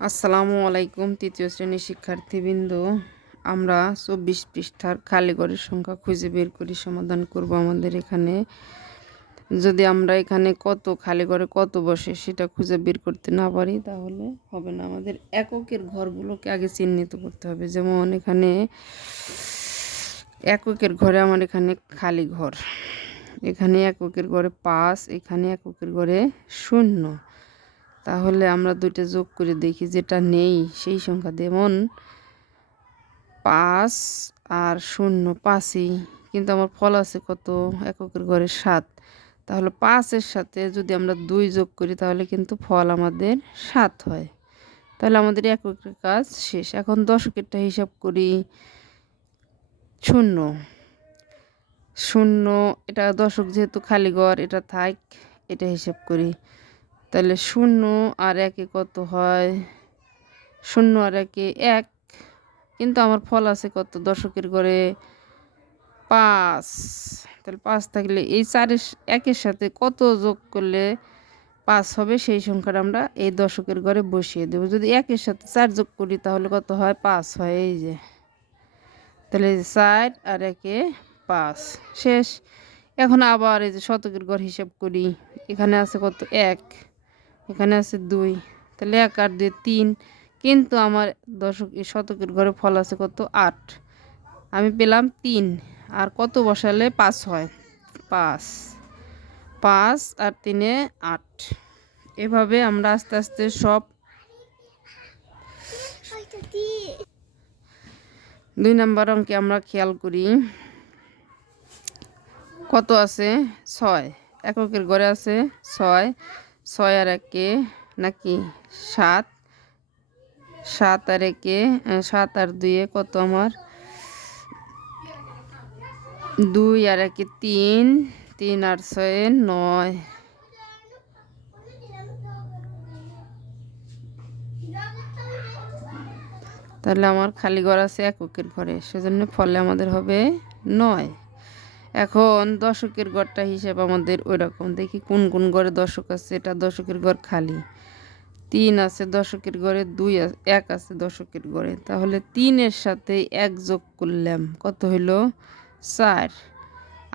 আসসালামু আলাইকুম। তৃতীয় শ্রেণীর শিক্ষার্থীবৃন্দ, আমরা 24 পৃষ্ঠার খালি ঘরের সংখ্যা খুঁজে বের করি সমাধান করব। আমাদের এখানে যদি আমরা এখানে কত খালি ঘরে কত বসে সেটা খুঁজে বের করতে না পারি তাহলে হবে না। আমাদের এককের ঘরগুলোকে আগে চিহ্নিত করতে হবে। যেমন এখানে এককের ঘরে আমার এখানে খালি ঘর, এখানে এককের ঘরে 5, এখানে এককের ঘরে 0। তাহলে আমরা দুইটা যোগ করে দেখি, যেটা নেই সেই সংখ্যা। যেমন 5 আর 0, 5ই, কিন্তু আমার ফল আছে কত? এককের ঘরে 7। তাহলে 5-এর সাথে যদি আমরা 2 যোগ করি তাহলে কিন্তু ফল আমাদের 7 হয়। তাহলে আমাদের এককের কাজ শেষ। এখন দশকেরটা হিসাব করি। 0, 0, এটা দশক যেহেতু খালি ঘর, এটা থাক, এটা হিসাব করি। তাহলে 0 আর 1-এ কত হয়? 0 আর 1-এ 1, কিন্তু আমার ফল আছে কত? দশকের ঘরে 5। তাহলে 5 থাকলে এই 1-এর সাথে কত যোগ করলে 5 হবে সেই সংখ্যাটা আমরা এই দশকের ঘরে বসিয়ে দেব। যদি 1-এর সাথে 4 যোগ করি তাহলে কত হয়? 5 হয়। এই যে, তাহলে 4 আর 1-এ 5, শেষ। এখন আবার এই যে শতকের ঘর হিসাব করি। এখানে আছে কত? 1, এখানে আছে 2, তাহলে 1 আর 2 3, কিন্তু আমার শতকের ঘরে ফল আছে কত? 8। আমি পেলাম 3, আর কত বসালে 5 হয়? 5, 5 আর 3-এ 8। এভাবে আমরা আস্তে আস্তে সব 2 নম্বর অঙ্কে আমরা খেয়াল করি। কত আছে? 6, এককের ঘরে আছে 6, 6 আর 1-এ নাকি 7, 7 আর 1-এ 7 আর 2-এ কত? আমার 2 আর 1-এ 3, 3 আর 6-এ 9। তাহলে আমার খালি ঘর আছে এককের ঘরে, সেজন্য ফলে আমাদের হবে 9। এখন দশকের ঘরটা হিসাব আমাদের ওই রকম। দেখি কোন কোন ঘরে দশক আছে। এটা দশকের ঘর খালি। 3 আছে দশকের ঘরে, 1 আছে দশকের ঘরে। তাহলে 3-এর সাথে 1 যোগ করলাম, কত হইল? 4।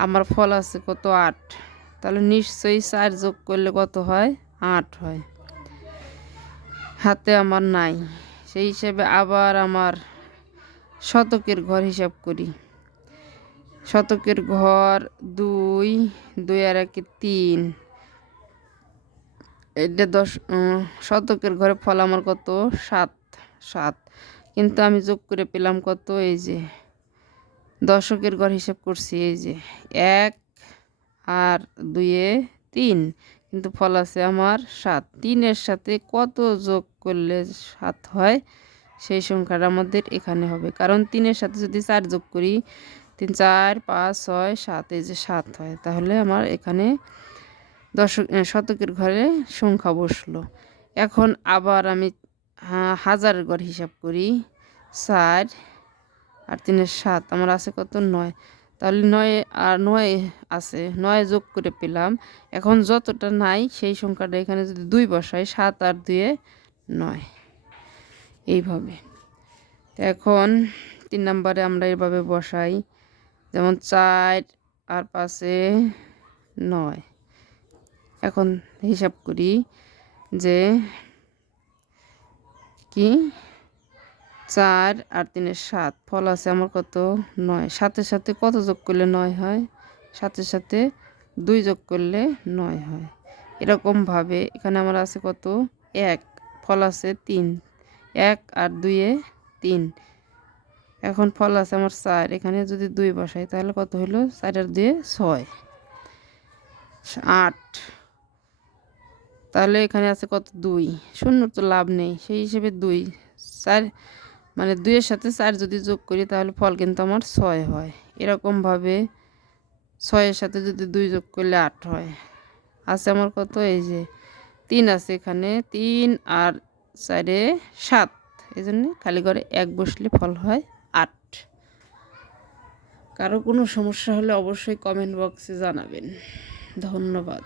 আমার ফল আছে কত? 8। তাহলে নিশ্চয়ই 4 যোগ করলে কত হয়? 8 হয়। হাতে আমার নাই, সেই হিসেবে আবার আমার শতকের ঘর হিসাব করি। শতকের ঘর 2, 2 আর 1-এ 3, এটা শতকের ঘরে ফল আমার কত? 7, 7, কিন্তু আমি যোগ করে পেলাম কত? এই যে দশকের ঘর হিসাব করছি, এই যে 1 আর 2-এ 3, কিন্তু ফল আছে আমার 7। 3-এর সাথে কত যোগ করলে 7 হয় সেই সংখ্যাটা আমাদের এখানে হবে। কারণ 3-এর সাথে যদি 4 যোগ করি, 3, 4, 5, 6, 7, এই যে 7 হয়। তাহলে আমার এখানে শতকের ঘরে সংখ্যা বসলো। এখন আবার আমি হাজারের ঘর হিসাব করি। 4 আর 3-এ 7, আমার আছে কত? 9। তাহলে 9 আর 9 আছে, 9 যোগ করে পেলাম। এখন যতটা নাই সেই সংখ্যাটা এখানে যদি 2 বসাই, 7 আর 2-এ 9, এইভাবে। এখন 3 নম্বরে আমরা এভাবে বসাই। যেমন 4 আর 5-এ 9। এখন হিসাব করি যে কি 4 আর 3-এ 7, ফল আছে আমার কত? 9। 7-এর সাথে কত যোগ করলে 9 হয়? 7-এর সাথে 2 যোগ করলে 9 হয়। এরকমভাবে এখানে আমার আছে কত? 1, ফল আছে 3, 1 আর 2-এ 3। এখন ফল আছে আমার 4, এখানে যদি 2 বসাই তাহলে কত হলো? 4 আর 2-এ 6, 8। তাহলে এখানে আছে কত? 2, 0 তো লাভ নেই, সেই হিসেবে 2, 4, মানে 2-এর সাথে 4 যদি যোগ করি তাহলে ফল কিন্তু আমার 6 হয়। এরকমভাবে 6-এর সাথে যদি 2 যোগ করলে 8 হয়। আছে আমার কত? এই যে 3 আছে এখানে, 3 আর 4-এ 7, এই জন্য খালি ঘরে 1 বসলে ফল হয় 8। কারো কোনো সমস্যা হলে অবশ্যই কমেন্ট বক্সে জানাবেন। ধন্যবাদ।